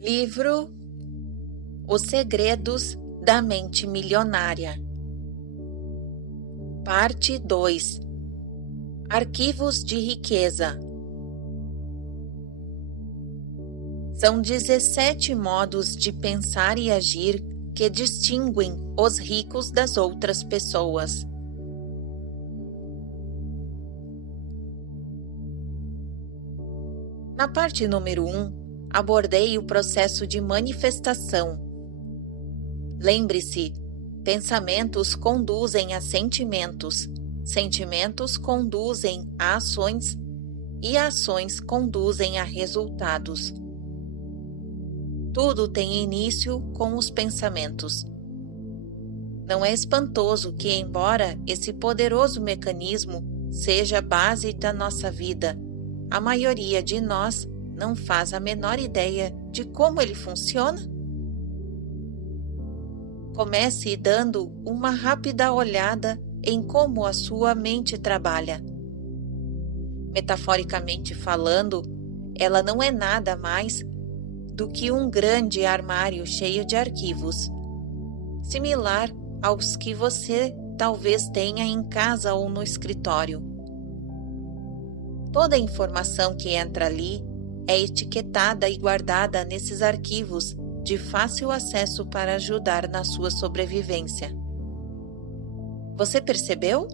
Livro Os Segredos da Mente Milionária. Parte 2. Arquivos de riqueza. São 17 modos de pensar e agir que distinguem os ricos das outras pessoas. Na parte número 1, abordei o processo de manifestação. Lembre-se, pensamentos conduzem a sentimentos, sentimentos conduzem a ações e ações conduzem a resultados. Tudo tem início com os pensamentos. Não é espantoso que, embora esse poderoso mecanismo seja a base da nossa vida, a maioria de nós não faz a menor ideia de como ele funciona? Comece dando uma rápida olhada em como a sua mente trabalha. Metaforicamente falando, ela não é nada mais do que um grande armário cheio de arquivos, similar aos que você talvez tenha em casa ou no escritório. Toda a informação que entra ali é etiquetada e guardada nesses arquivos de fácil acesso para ajudar na sua sobrevivência. Você percebeu?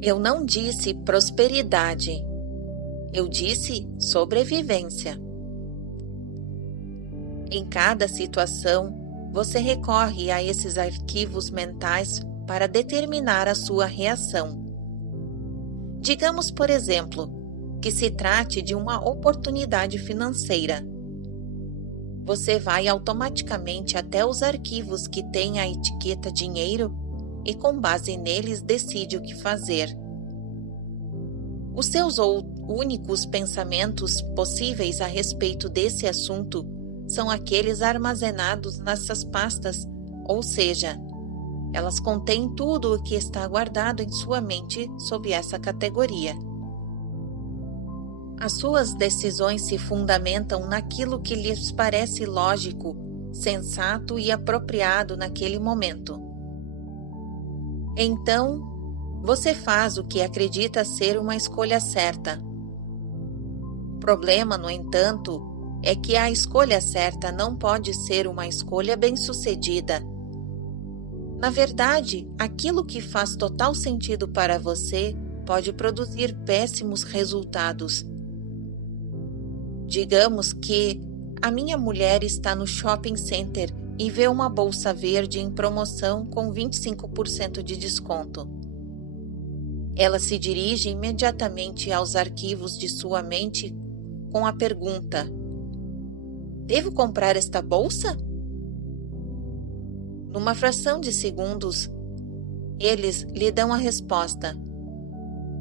Eu não disse prosperidade, eu disse sobrevivência. Em cada situação, você recorre a esses arquivos mentais para determinar a sua reação. Digamos, por exemplo, que se trate de uma oportunidade financeira. Você vai automaticamente até os arquivos que têm a etiqueta dinheiro e, com base neles, decide o que fazer. Os seus únicos pensamentos possíveis a respeito desse assunto são aqueles armazenados nessas pastas, ou seja, elas contêm tudo o que está guardado em sua mente sob essa categoria. As suas decisões se fundamentam naquilo que lhes parece lógico, sensato e apropriado naquele momento. Então, você faz o que acredita ser uma escolha certa. O problema, no entanto, é que a escolha certa não pode ser uma escolha bem-sucedida. Na verdade, aquilo que faz total sentido para você pode produzir péssimos resultados. Digamos que a minha mulher está no shopping center e vê uma bolsa verde em promoção com 25% de desconto. Ela se dirige imediatamente aos arquivos de sua mente com a pergunta: devo comprar esta bolsa? Numa fração de segundos, eles lhe dão a resposta: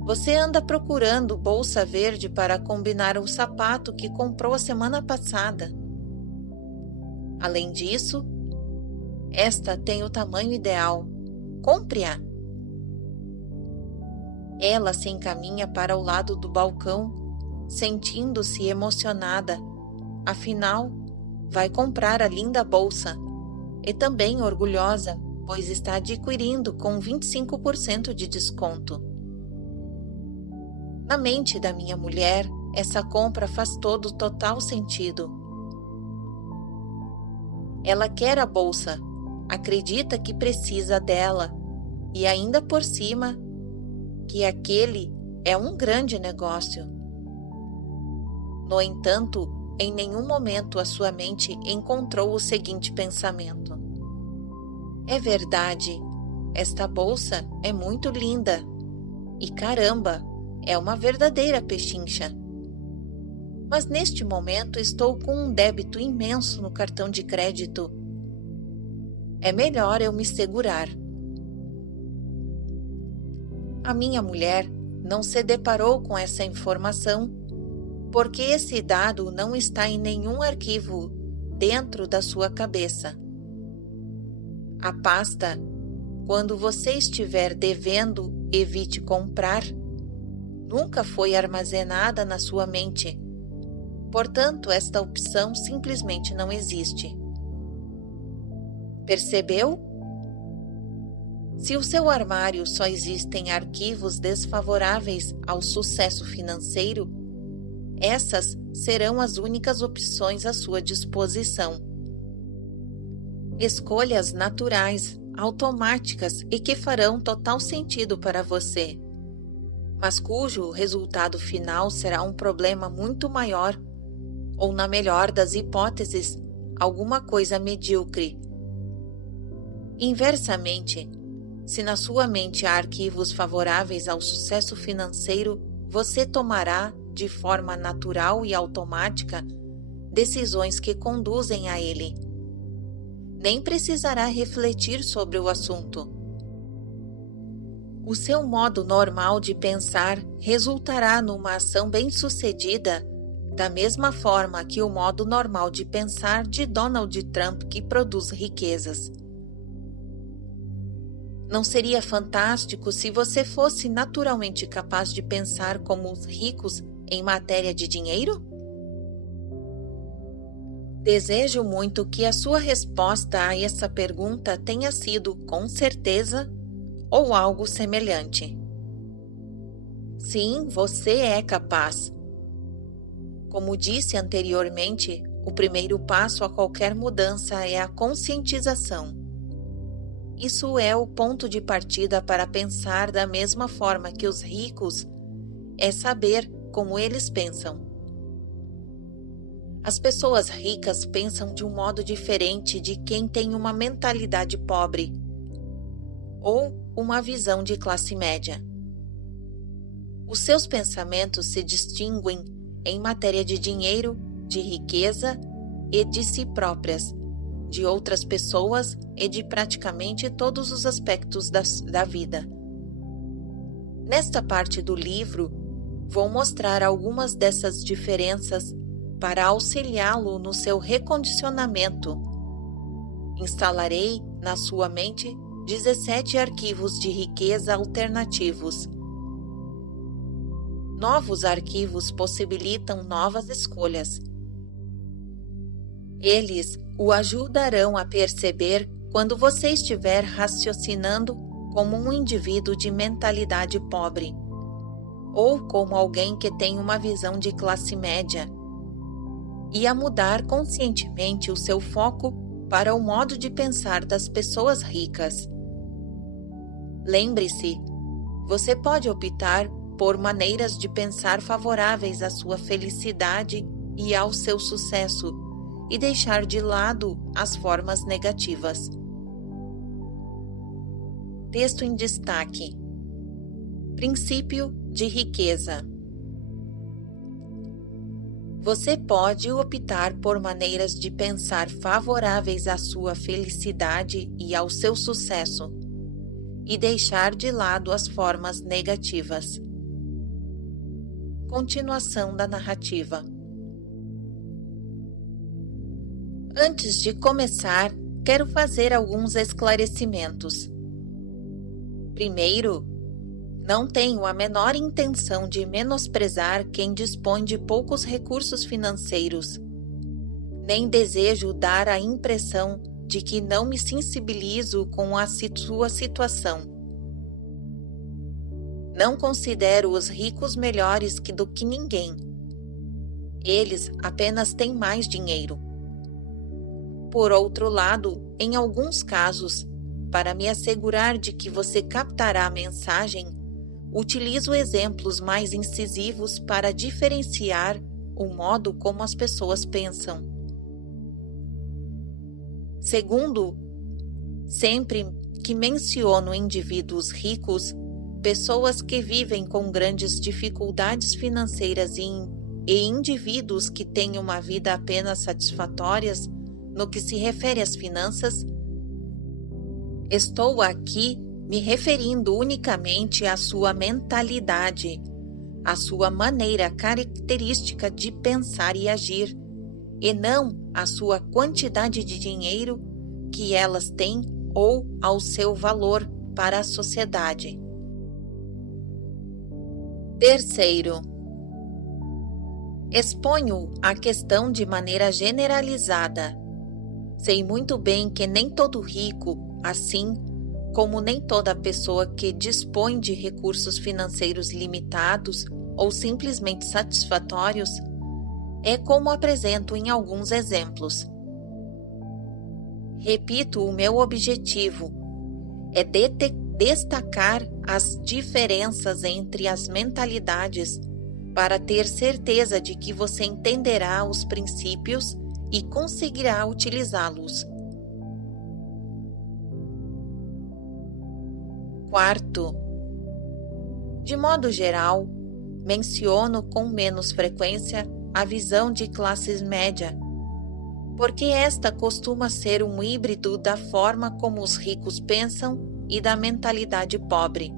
você anda procurando bolsa verde para combinar o sapato que comprou a semana passada. Além disso, esta tem o tamanho ideal. Compre-a. Ela se encaminha para o lado do balcão, sentindo-se emocionada. Afinal, vai comprar a linda bolsa. E também orgulhosa, pois está adquirindo com 25% de desconto. Na mente da minha mulher, essa compra faz todo total sentido. Ela quer a bolsa, acredita que precisa dela e ainda por cima que aquele é um grande negócio. No entanto, em nenhum momento a sua mente encontrou o seguinte pensamento: é verdade, esta bolsa é muito linda e caramba, é uma verdadeira pechincha. Mas neste momento estou com um débito imenso no cartão de crédito. É melhor eu me segurar. A minha mulher não se deparou com essa informação porque esse dado não está em nenhum arquivo dentro da sua cabeça. A pasta, quando você estiver devendo, evite comprar, nunca foi armazenada na sua mente, Portanto, esta opção simplesmente não existe. Percebeu? Se o seu armário só existem arquivos desfavoráveis ao sucesso financeiro, essas serão as únicas opções à sua disposição. Escolhas naturais, automáticas e que farão total sentido para você, mas cujo resultado final será um problema muito maior, ou, na melhor das hipóteses, alguma coisa medíocre. Inversamente, se na sua mente há arquivos favoráveis ao sucesso financeiro, você tomará, de forma natural e automática, decisões que conduzem a ele. Nem precisará refletir sobre o assunto. O seu modo normal de pensar resultará numa ação bem-sucedida, da mesma forma que o modo normal de pensar de Donald Trump, que produz riquezas. Não seria fantástico se você fosse naturalmente capaz de pensar como os ricos em matéria de dinheiro? Desejo muito que a sua resposta a essa pergunta tenha sido com certeza ou algo semelhante. Sim, você é capaz. Como disse anteriormente, o primeiro passo a qualquer mudança é a conscientização. Isso é o ponto de partida para pensar da mesma forma que os ricos, é saber como eles pensam. As pessoas ricas pensam de um modo diferente de quem tem uma mentalidade pobre ou uma visão de classe média. Os seus pensamentos se distinguem em matéria de dinheiro, de riqueza e de si próprias, de outras pessoas e de praticamente todos os aspectos da vida. Nesta parte do livro, vou mostrar algumas dessas diferenças para auxiliá-lo no seu recondicionamento. Instalarei na sua mente 17 arquivos de riqueza alternativos. Novos arquivos possibilitam novas escolhas. Eles o ajudarão a perceber quando você estiver raciocinando como um indivíduo de mentalidade pobre ou como alguém que tem uma visão de classe média, e a mudar conscientemente o seu foco para o modo de pensar das pessoas ricas. Lembre-se, você pode optar por maneiras de pensar favoráveis à sua felicidade e ao seu sucesso e deixar de lado as formas negativas. Texto em destaque. Princípio de riqueza. Você pode optar por maneiras de pensar favoráveis à sua felicidade e ao seu sucesso e deixar de lado as formas negativas. Continuação da narrativa. Antes de começar, quero fazer alguns esclarecimentos. Primeiro, não tenho a menor intenção de menosprezar quem dispõe de poucos recursos financeiros, nem desejo dar a impressão de que não me sensibilizo com a sua situação. Não considero os ricos melhores do que ninguém. Eles apenas têm mais dinheiro. Por outro lado, em alguns casos, para me assegurar de que você captará a mensagem, utilizo exemplos mais incisivos para diferenciar o modo como as pessoas pensam. Segundo, sempre que menciono indivíduos ricos, pessoas que vivem com grandes dificuldades financeiras e indivíduos que têm uma vida apenas satisfatórias no que se refere às finanças, estou aqui me referindo unicamente à sua mentalidade, à sua maneira característica de pensar e agir, e não à sua quantidade de dinheiro que elas têm ou ao seu valor para a sociedade. Terceiro, Exponho a questão de maneira generalizada. Sei muito bem que nem todo rico, assim como nem toda pessoa que dispõe de recursos financeiros limitados ou simplesmente satisfatórios, é como apresento em alguns exemplos. Repito, o meu objetivo é destacar as diferenças entre as mentalidades para ter certeza de que você entenderá os princípios e conseguirá utilizá-los. Quarto, de modo geral, menciono com menos frequência a visão de classes média, porque esta costuma ser um híbrido da forma como os ricos pensam e da mentalidade pobre.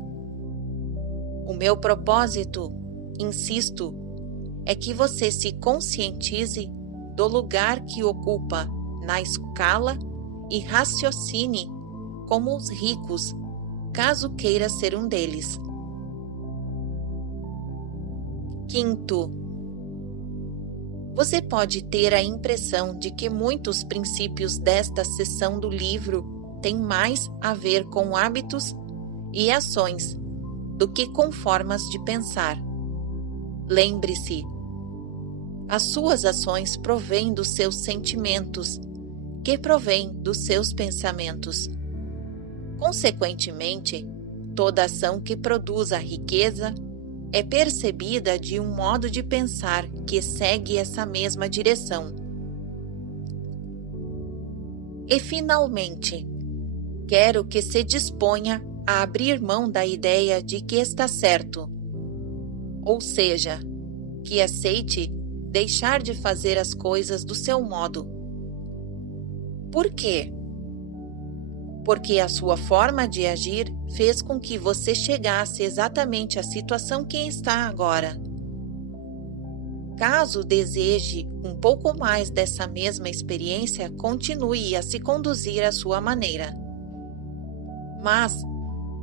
O meu propósito, insisto, é que você se conscientize do lugar que ocupa na escala e raciocine como os ricos, caso queira ser um deles. Quinto, você pode ter a impressão de que muitos princípios desta seção do livro têm mais a ver com hábitos e ações do que com formas de pensar. Lembre-se, as suas ações provêm dos seus sentimentos, que provêm dos seus pensamentos. Consequentemente, toda ação que produza riqueza é percebida de um modo de pensar que segue essa mesma direção. E, finalmente, quero que se disponha a abrir mão da ideia de que está certo, ou seja, que aceite deixar de fazer as coisas do seu modo. Por quê? Porque a sua forma de agir fez com que você chegasse exatamente à situação que está agora. Caso deseje um pouco mais dessa mesma experiência, continue a se conduzir à sua maneira. Mas,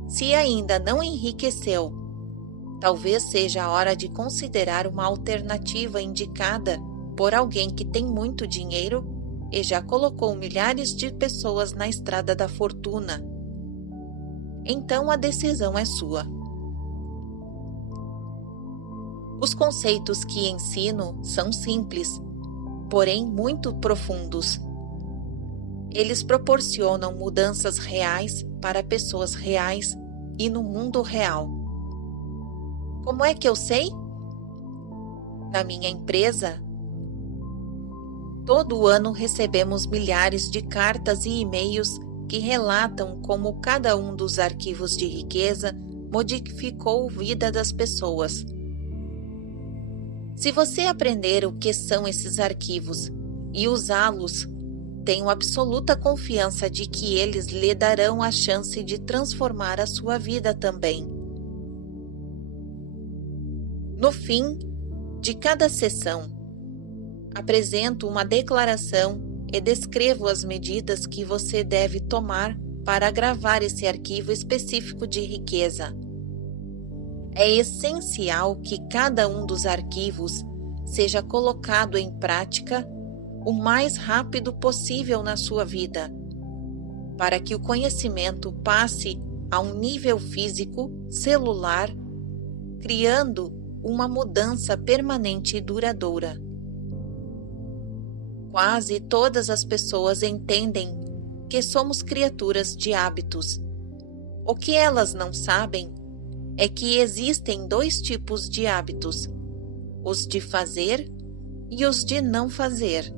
se ainda não enriqueceu, talvez seja a hora de considerar uma alternativa indicada por alguém que tem muito dinheiro e já colocou milhares de pessoas na estrada da fortuna. Então a decisão é sua. Os conceitos que ensino são simples, porém muito profundos. Eles proporcionam mudanças reais para pessoas reais e no mundo real. Como é que eu sei? Na minha empresa, todo ano recebemos milhares de cartas e e-mails que relatam como cada um dos arquivos de riqueza modificou a vida das pessoas. Se você aprender o que são esses arquivos e usá-los, tenho absoluta confiança de que eles lhe darão a chance de transformar a sua vida também. No fim de cada sessão, apresento uma declaração e descrevo as medidas que você deve tomar para gravar esse arquivo específico de riqueza. É essencial que cada um dos arquivos seja colocado em prática o mais rápido possível na sua vida, para que o conhecimento passe a um nível físico, celular, criando uma mudança permanente e duradoura. Quase todas as pessoas entendem que somos criaturas de hábitos. O que elas não sabem é que existem dois tipos de hábitos: os de fazer e os de não fazer.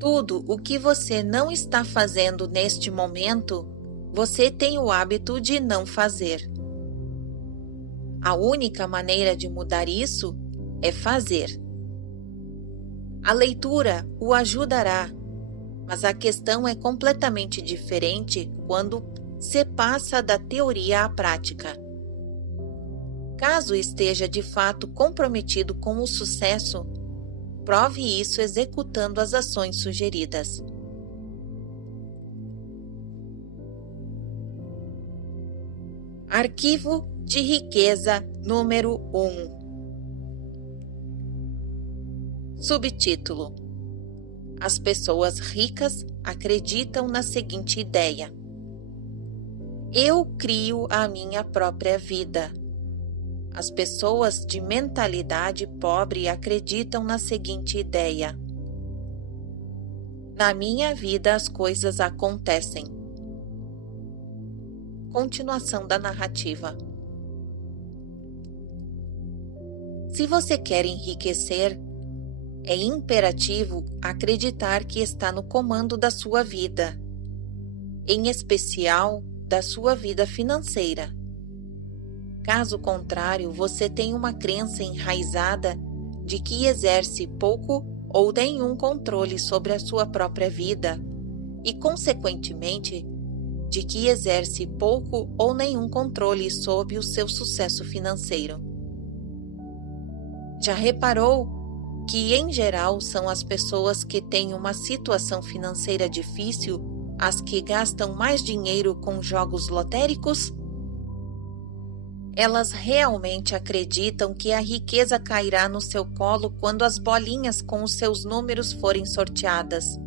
Tudo o que você não está fazendo neste momento, você tem o hábito de não fazer. A única maneira de mudar isso é fazer. A leitura o ajudará, mas a questão é completamente diferente quando se passa da teoria à prática. Caso esteja de fato comprometido com o sucesso, prove isso executando as ações sugeridas. Arquivo de riqueza número 1. Subtítulo: As pessoas ricas acreditam na seguinte ideia: eu crio a minha própria vida. As pessoas de mentalidade pobre acreditam na seguinte ideia: na minha vida as coisas acontecem. Continuação da narrativa. Se você quer enriquecer, é imperativo acreditar que está no comando da sua vida, em especial da sua vida financeira. Caso contrário, você tem uma crença enraizada de que exerce pouco ou nenhum controle sobre a sua própria vida e, consequentemente, de que exerce pouco ou nenhum controle sobre o seu sucesso financeiro. Já reparou que, em geral, são as pessoas que têm uma situação financeira difícil as que gastam mais dinheiro com jogos lotéricos? Elas realmente acreditam que a riqueza cairá no seu colo quando as bolinhas com os seus números forem sorteadas.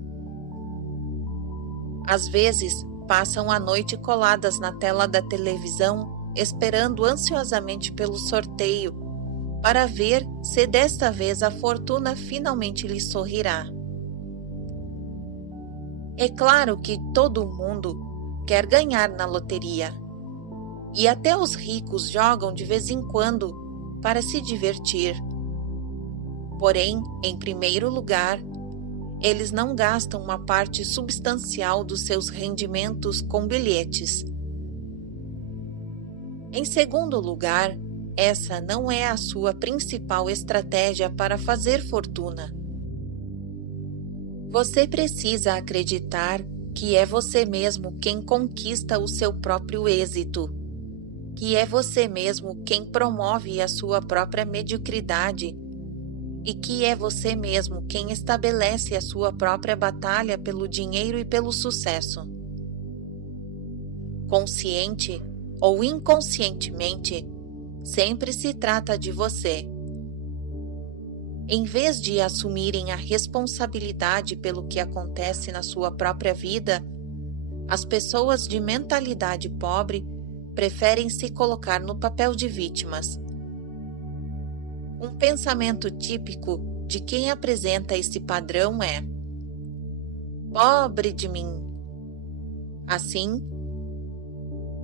Às vezes, passam a noite coladas na tela da televisão, esperando ansiosamente pelo sorteio, para ver se desta vez a fortuna finalmente lhe sorrirá. É claro que todo mundo quer ganhar na loteria, e até os ricos jogam de vez em quando para se divertir. Porém, em primeiro lugar, eles não gastam uma parte substancial dos seus rendimentos com bilhetes. Em segundo lugar, essa não é a sua principal estratégia para fazer fortuna. Você precisa acreditar que é você mesmo quem conquista o seu próprio êxito, que é você mesmo quem promove a sua própria mediocridade e que é você mesmo quem estabelece a sua própria batalha pelo dinheiro e pelo sucesso. Consciente ou inconscientemente, sempre se trata de você. Em vez de assumirem a responsabilidade pelo que acontece na sua própria vida, as pessoas de mentalidade pobre preferem se colocar no papel de vítimas. Um pensamento típico de quem apresenta esse padrão é: pobre de mim. Assim,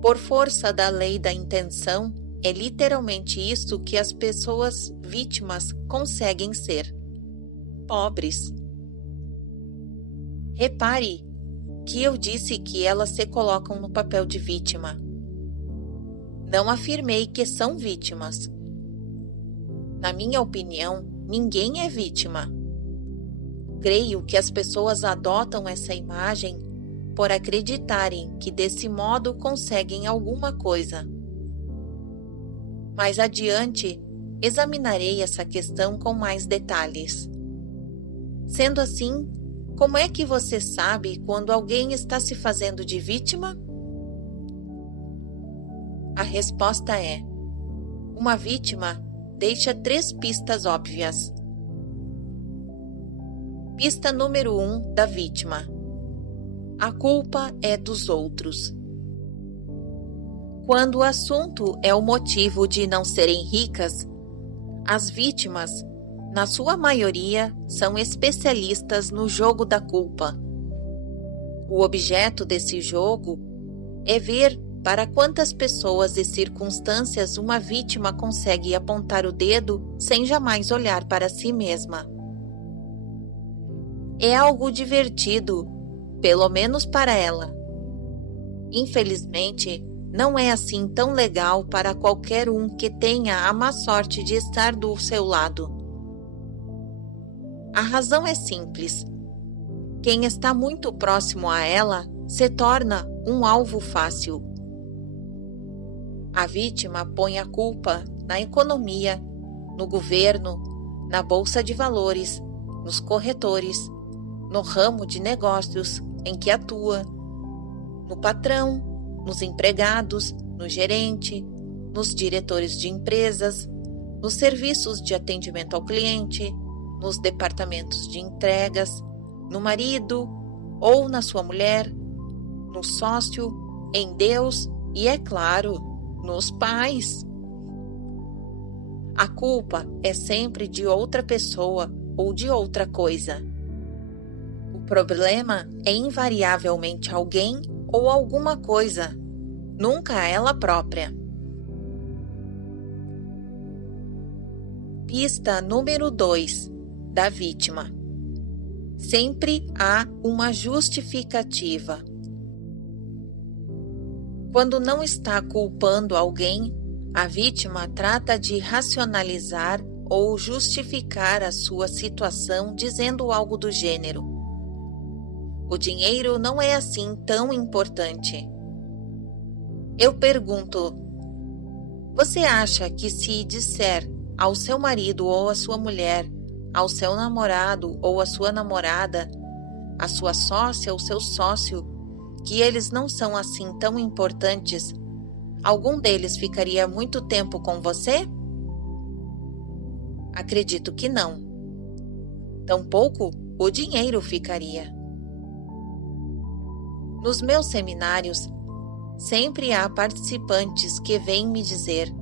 por força da lei da intenção, é literalmente isso que as pessoas vítimas conseguem ser: pobres. Repare que eu disse que elas se colocam no papel de vítima. Não afirmei que são vítimas. Na minha opinião, ninguém é vítima. Creio que as pessoas adotam essa imagem por acreditarem que desse modo conseguem alguma coisa. Mais adiante, examinarei essa questão com mais detalhes. Sendo assim, como é que você sabe quando alguém está se fazendo de vítima? A resposta é: uma vítima deixa 3 pistas óbvias. Pista número 1 da vítima: a culpa é dos outros. Quando o assunto é o motivo de não serem ricas, as vítimas, na sua maioria, são especialistas no jogo da culpa. O objeto desse jogo é ver para quantas pessoas e circunstâncias uma vítima consegue apontar o dedo sem jamais olhar para si mesma. É algo divertido, pelo menos para ela. Infelizmente, não é assim tão legal para qualquer um que tenha a má sorte de estar do seu lado. A razão é simples. Quem está muito próximo a ela se torna um alvo fácil. A vítima põe a culpa na economia, no governo, na bolsa de valores, nos corretores, no ramo de negócios em que atua, no patrão, nos empregados, no gerente, nos diretores de empresas, nos serviços de atendimento ao cliente, nos departamentos de entregas, no marido ou na sua mulher, no sócio, em Deus e, é claro, nos pais. A culpa é sempre de outra pessoa ou de outra coisa. O problema é invariavelmente alguém ou alguma coisa, nunca ela própria. Pista número 2, da vítima. Sempre há uma justificativa. Quando não está culpando alguém, a vítima trata de racionalizar ou justificar a sua situação dizendo algo do gênero: o dinheiro não é assim tão importante. Eu pergunto: você acha que se disser ao seu marido ou à sua mulher, ao seu namorado ou à sua namorada, à sua sócia ou seu sócio, que eles não são assim tão importantes, algum deles ficaria muito tempo com você? Acredito que não. Tampouco o dinheiro ficaria. Nos meus seminários, sempre há participantes que vêm me dizer: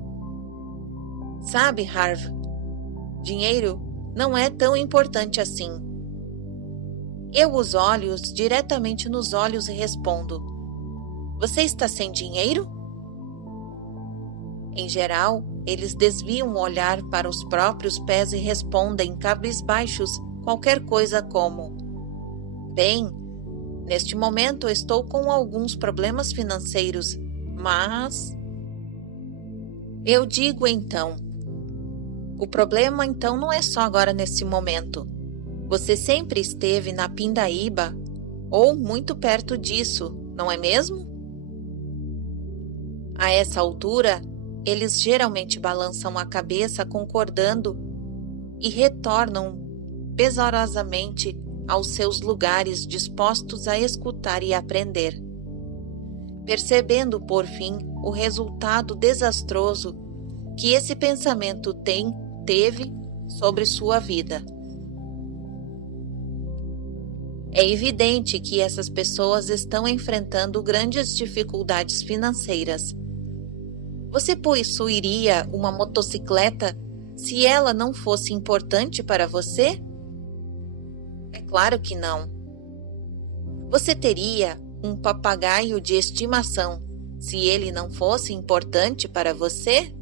sabe, Harv, dinheiro não é tão importante assim. Eu os olho diretamente nos olhos e respondo: você está sem dinheiro? Em geral, eles desviam o olhar para os próprios pés e respondem cabisbaixos qualquer coisa como: bem, neste momento estou com alguns problemas financeiros, mas... Eu digo então: o problema então não é só agora nesse momento. Você sempre esteve na pindaíba ou muito perto disso, não é mesmo? A essa altura, eles geralmente balançam a cabeça concordando e retornam pesorosamente aos seus lugares dispostos a escutar e aprender, percebendo por fim o resultado desastroso que esse pensamento teve sobre sua vida. É evidente que essas pessoas estão enfrentando grandes dificuldades financeiras. Você possuiria uma motocicleta se ela não fosse importante para você? É claro que não. Você teria um papagaio de estimação se ele não fosse importante para você?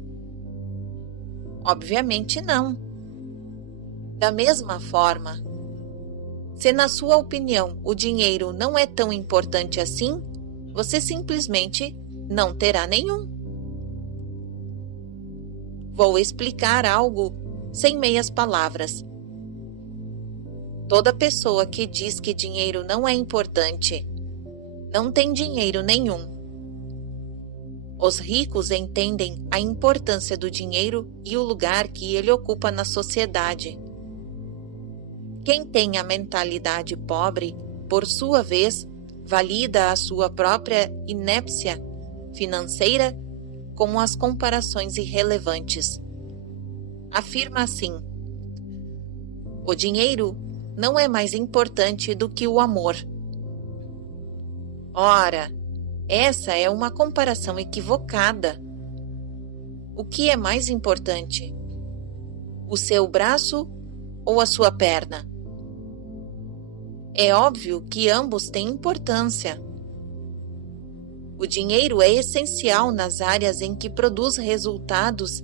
Obviamente não. Da mesma forma, se na sua opinião o dinheiro não é tão importante assim, você simplesmente não terá nenhum. Vou explicar algo sem meias palavras. Toda pessoa que diz que dinheiro não é importante, não tem dinheiro nenhum. Os ricos entendem a importância do dinheiro e o lugar que ele ocupa na sociedade. Quem tem a mentalidade pobre, por sua vez, valida a sua própria inépcia financeira com as comparações irrelevantes. Afirma assim: o dinheiro não é mais importante do que o amor. Ora, essa é uma comparação equivocada. O que é mais importante? O seu braço ou a sua perna? É óbvio que ambos têm importância. O dinheiro é essencial nas áreas em que produz resultados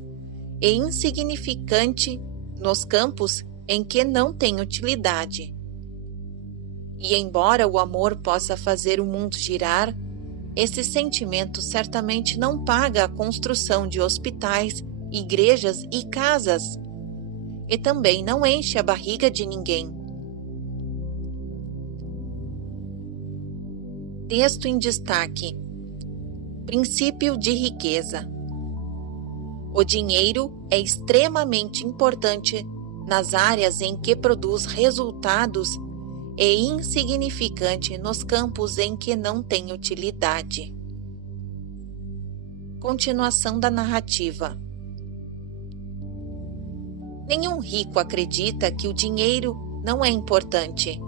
e insignificante nos campos em que não tem utilidade. E embora o amor possa fazer o mundo girar, esse sentimento certamente não paga a construção de hospitais, igrejas e casas, e também não enche a barriga de ninguém. Texto em destaque: princípio de riqueza. O dinheiro é extremamente importante nas áreas em que produz resultados e insignificante nos campos em que não tem utilidade. Continuação da narrativa. Nenhum rico acredita que o dinheiro não é importante.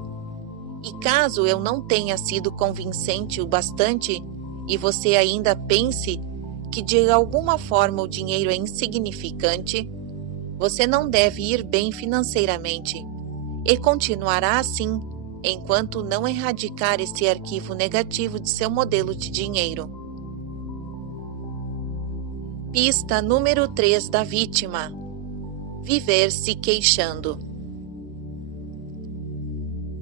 E caso eu não tenha sido convincente o bastante e você ainda pense que de alguma forma o dinheiro é insignificante, você não deve ir bem financeiramente e continuará assim enquanto não erradicar esse arquivo negativo de seu modelo de dinheiro. Pista número 3 da vítima: viver se queixando.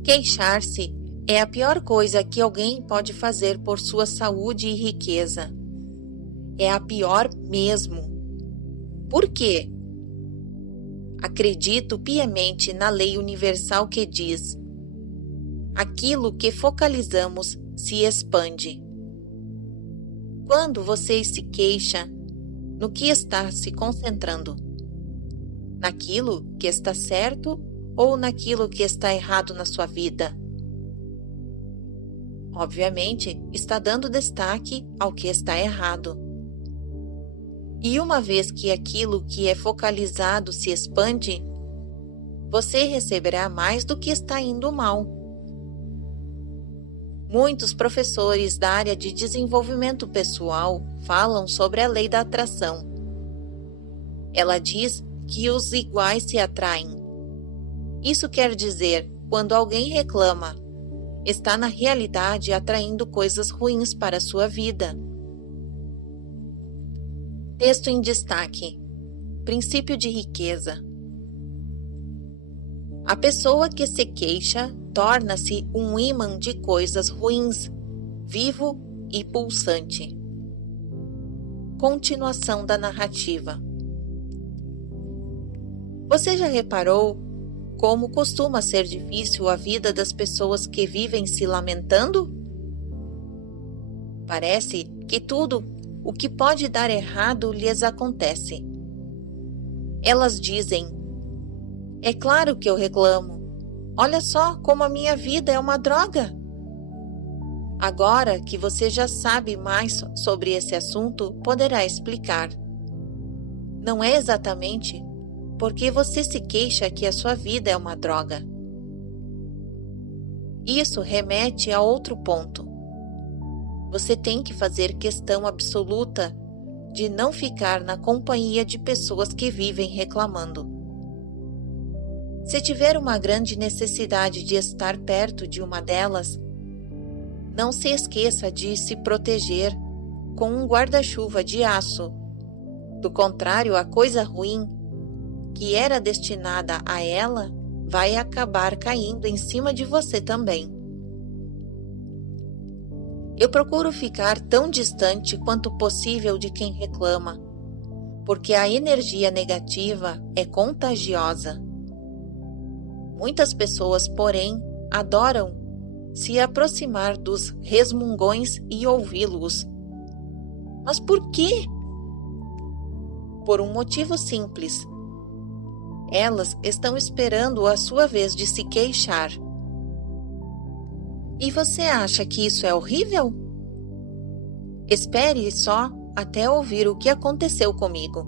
Queixar-se é a pior coisa que alguém pode fazer por sua saúde e riqueza. É a pior mesmo. Por quê? Acredito piamente na lei universal que diz: aquilo que focalizamos se expande. Quando você se queixa, no que está se concentrando? Naquilo que está certo ou naquilo que está errado na sua vida? Obviamente, está dando destaque ao que está errado. E uma vez que aquilo que é focalizado se expande, você receberá mais do que está indo mal. Muitos professores da área de desenvolvimento pessoal falam sobre a lei da atração. Ela diz que os iguais se atraem. Isso quer dizer, quando alguém reclama, está na realidade atraindo coisas ruins para a sua vida. Texto em destaque: princípio de riqueza. A pessoa que se queixa torna-se um ímã de coisas ruins, vivo e pulsante. Continuação da narrativa. Você já reparou como costuma ser difícil a vida das pessoas que vivem se lamentando? Parece que tudo o que pode dar errado lhes acontece. Elas dizem: é claro que eu reclamo. Olha só como a minha vida é uma droga. Agora que você já sabe mais sobre esse assunto, poderá explicar. Não é exatamente porque você se queixa que a sua vida é uma droga. Isso remete a outro ponto. Você tem que fazer questão absoluta de não ficar na companhia de pessoas que vivem reclamando. Se tiver uma grande necessidade de estar perto de uma delas, não se esqueça de se proteger com um guarda-chuva de aço. Do contrário, a coisa ruim que era destinada a ela vai acabar caindo em cima de você também. Eu procuro ficar tão distante quanto possível de quem reclama, porque a energia negativa é contagiosa. Muitas pessoas, porém, adoram se aproximar dos resmungões e ouvi-los. Mas por quê? Por um motivo simples. Elas estão esperando a sua vez de se queixar. E você acha que isso é horrível? Espere só até ouvir o que aconteceu comigo.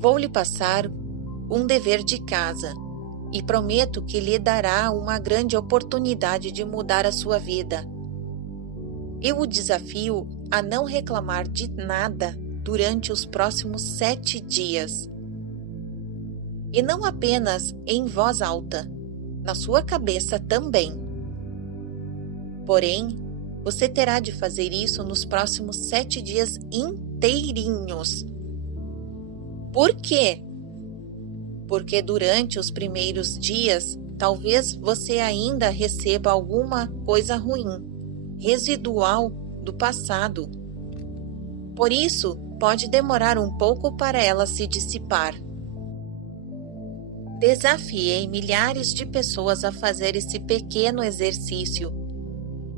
Vou lhe passar um dever de casa e prometo que lhe dará uma grande oportunidade de mudar a sua vida. Eu o desafio a não reclamar de nada durante os próximos 7 dias. E não apenas em voz alta, na sua cabeça também. Porém, você terá de fazer isso nos próximos 7 dias inteirinhos. Por quê? Porque durante os primeiros dias, talvez você ainda receba alguma coisa ruim, residual do passado. Por isso, pode demorar um pouco para ela se dissipar. Desafiei milhares de pessoas a fazer esse pequeno exercício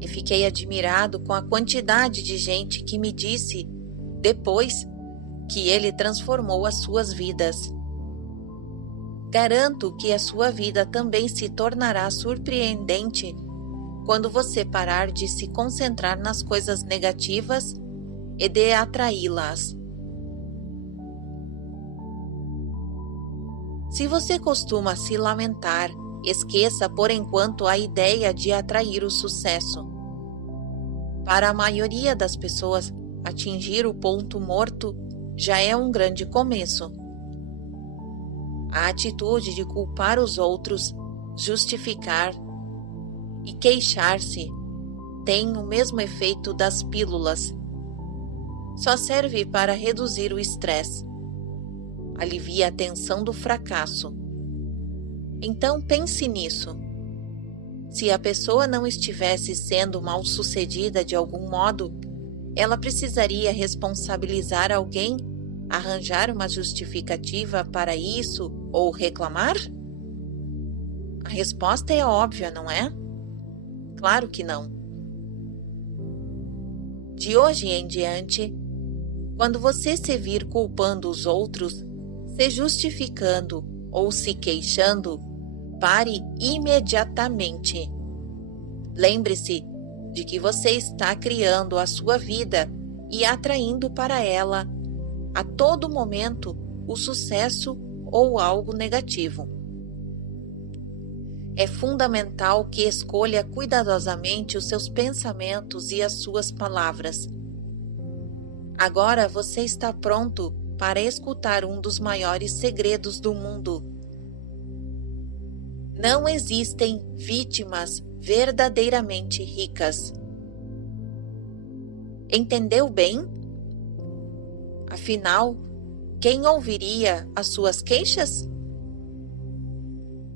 e fiquei admirado com a quantidade de gente que me disse, depois, que ele transformou as suas vidas. Garanto que a sua vida também se tornará surpreendente quando você parar de se concentrar nas coisas negativas e de atraí-las. Se você costuma se lamentar, esqueça por enquanto a ideia de atrair o sucesso. Para a maioria das pessoas, atingir o ponto morto já é um grande começo. A atitude de culpar os outros, justificar e queixar-se tem o mesmo efeito das pílulas. Só serve para reduzir o estresse. Alivia a tensão do fracasso. Então pense nisso. Se a pessoa não estivesse sendo mal-sucedida de algum modo, ela precisaria responsabilizar alguém, arranjar uma justificativa para isso ou reclamar? A resposta é óbvia, não é? Claro que não. De hoje em diante, quando você se vir culpando os outros, se justificando ou se queixando, pare imediatamente. Lembre-se de que você está criando a sua vida e atraindo para ela, a todo momento, o sucesso ou algo negativo. É fundamental que escolha cuidadosamente os seus pensamentos e as suas palavras. Agora você está pronto para escutar um dos maiores segredos do mundo. Não existem vítimas verdadeiramente ricas. Entendeu bem? Afinal, quem ouviria as suas queixas?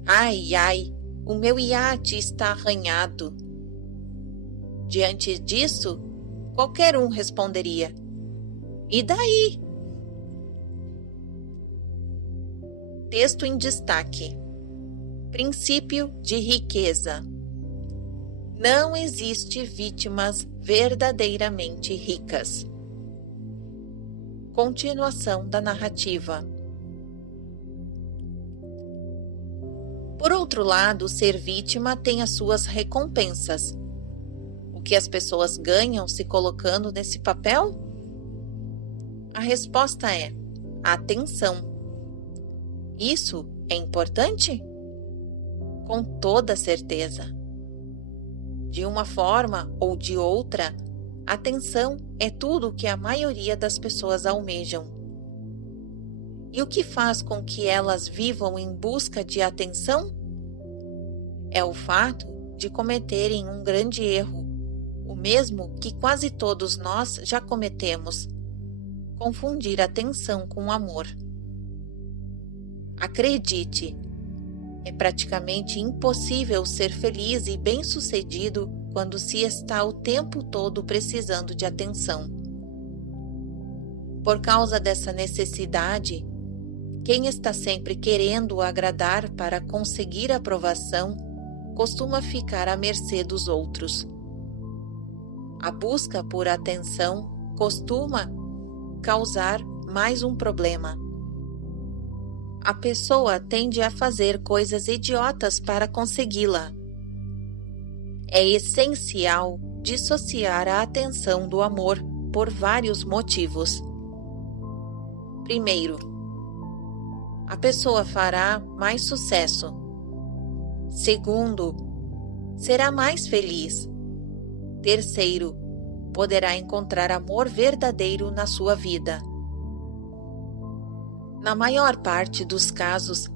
Ai, ai, o meu iate está arranhado. Diante disso, qualquer um responderia: e daí? Texto em destaque. Princípio de riqueza. Não existe vítimas verdadeiramente ricas. Continuação da narrativa. Por outro lado, ser vítima tem as suas recompensas. O que as pessoas ganham se colocando nesse papel? A resposta é atenção. Isso é importante? Com toda certeza. De uma forma ou de outra, atenção é tudo o que a maioria das pessoas almejam. E o que faz com que elas vivam em busca de atenção? É o fato de cometerem um grande erro, o mesmo que quase todos nós já cometemos: confundir atenção com amor. Acredite, é praticamente impossível ser feliz e bem-sucedido quando se está o tempo todo precisando de atenção. Por causa dessa necessidade, quem está sempre querendo agradar para conseguir aprovação costuma ficar à mercê dos outros. A busca por atenção costuma causar mais um problema. A pessoa tende a fazer coisas idiotas para consegui-la. É essencial dissociar a atenção do amor por vários motivos. Primeiro, a pessoa fará mais sucesso. Segundo, será mais feliz. Terceiro, poderá encontrar amor verdadeiro na sua vida. Na maior parte dos casos,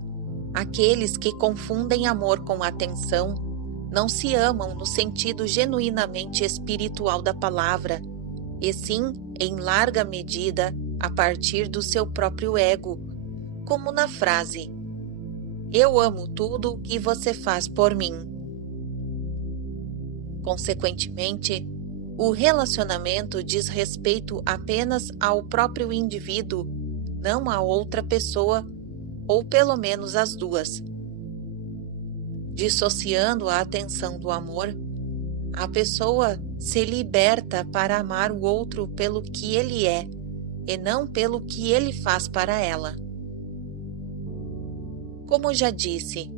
aqueles que confundem amor com atenção não se amam no sentido genuinamente espiritual da palavra, e sim, em larga medida, a partir do seu próprio ego, como na frase: "Eu amo tudo o que você faz por mim". Consequentemente, o relacionamento diz respeito apenas ao próprio indivíduo, não a outra pessoa, ou pelo menos as duas. Dissociando a atenção do amor, a pessoa se liberta para amar o outro pelo que ele é, e não pelo que ele faz para ela. Como já disse,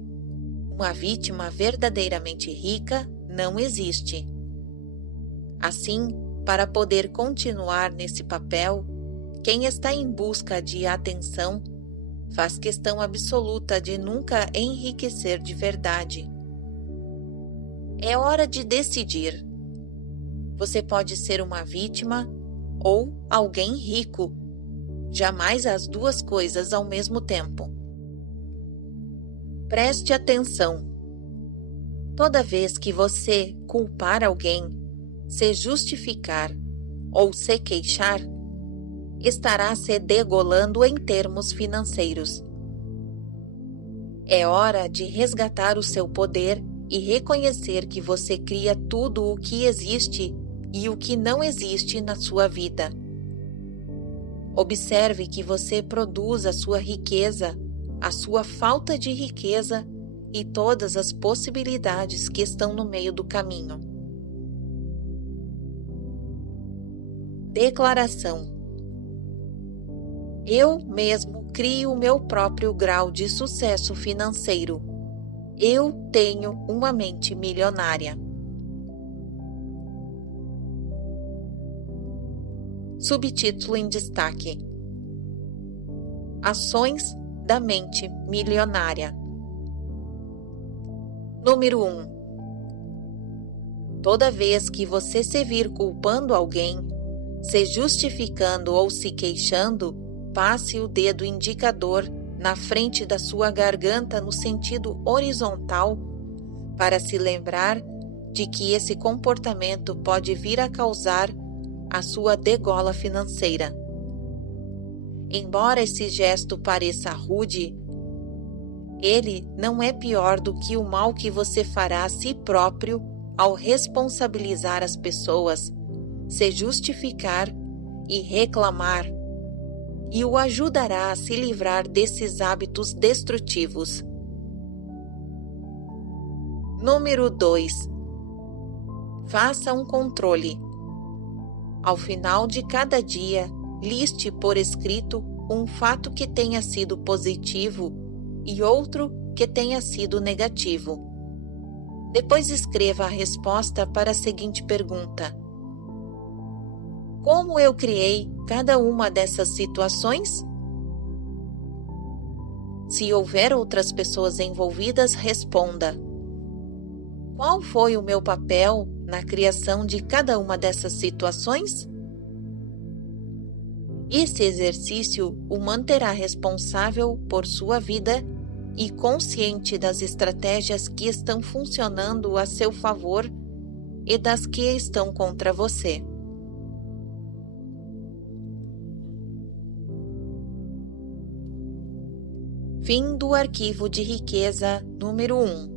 uma vítima verdadeiramente rica não existe. Assim, para poder continuar nesse papel, quem está em busca de atenção faz questão absoluta de nunca enriquecer de verdade. É hora de decidir. Você pode ser uma vítima ou alguém rico, jamais as duas coisas ao mesmo tempo. Preste atenção. Toda vez que você culpar alguém, se justificar ou se queixar, estará se degolando em termos financeiros. É hora de resgatar o seu poder e reconhecer que você cria tudo o que existe e o que não existe na sua vida. Observe que você produz a sua riqueza, a sua falta de riqueza e todas as possibilidades que estão no meio do caminho. Declaração: eu mesmo crio o meu próprio grau de sucesso financeiro. Eu tenho uma mente milionária. Subtítulo em destaque: Ações da mente milionária. Número 1. Toda vez que você se vir culpando alguém, se justificando ou se queixando, passe o dedo indicador na frente da sua garganta no sentido horizontal para se lembrar de que esse comportamento pode vir a causar a sua degola financeira. Embora esse gesto pareça rude, ele não é pior do que o mal que você fará a si próprio ao responsabilizar as pessoas, se justificar e reclamar, e o ajudará a se livrar desses hábitos destrutivos. Número 2. Faça um controle. Ao final de cada dia, liste por escrito um fato que tenha sido positivo e outro que tenha sido negativo. Depois escreva a resposta para a seguinte pergunta: como eu criei cada uma dessas situações? Se houver outras pessoas envolvidas, responda: qual foi o meu papel na criação de cada uma dessas situações? Esse exercício o manterá responsável por sua vida e consciente das estratégias que estão funcionando a seu favor e das que estão contra você. Fim do arquivo de riqueza número 1.